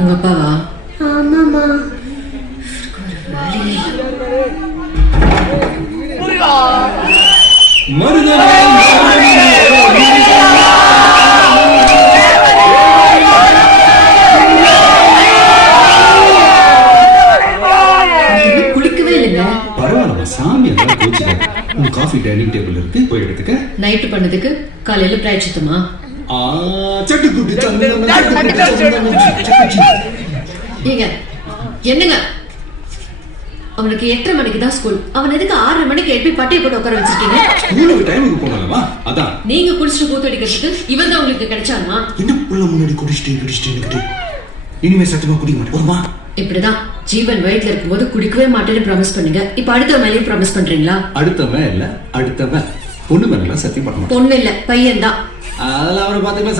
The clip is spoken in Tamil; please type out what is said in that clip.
உங்க அப்பாவா? ஆமாமா. குளிக்கவே இல்லைங்க. பரவாயில்ல சாமி உன் காஃபி டைனிங் டேபிள் இருக்கு, போய் எடுத்துக்க. நைட்டு பண்ணதுக்கு காலையில பிராய்ச்சித்துமா? ஏங்க என்னங்க, அவனுக்கு 8:30 மணிக்கு தான் ஸ்கூல். அவன் எதுக்கு 6:30 மணிக்கு எழுப்பி பட்டியை போட்டு உட்கார வச்சிருக்கீங்க? ஸ்கூலுக்கு டைமுக்கு போனாலமா? அதான் நீங்க குளிச்சுட்டு கூத்து அடிக்கிறதுக்கு இவன் தான் உங்களுக்கு கிடைச்சாமா? என்ன புள்ள முன்னாடி குடிச்சிட்டு இனிமே சத்தமா குடிக்க மாட்டேன் போமா. இப்படிதான் ஜீவன் வயிற்றுல இருக்கும்போது குடிக்கவே மாட்டேன்னு ப்ராமிஸ் பண்ணுங்க. இப்ப அடுத்த மேலேயும் ப்ராமிஸ் பண்றீங்களா? அடுத்தவன் இல்ல, அடுத்தவன். பொண்ணு மேல சத்தியம் பண்ண மாட்டேன். பொண்ணு இல்ல, பையன் தான். அதெல்லாம் அவரை பாத்துக்கலாம்.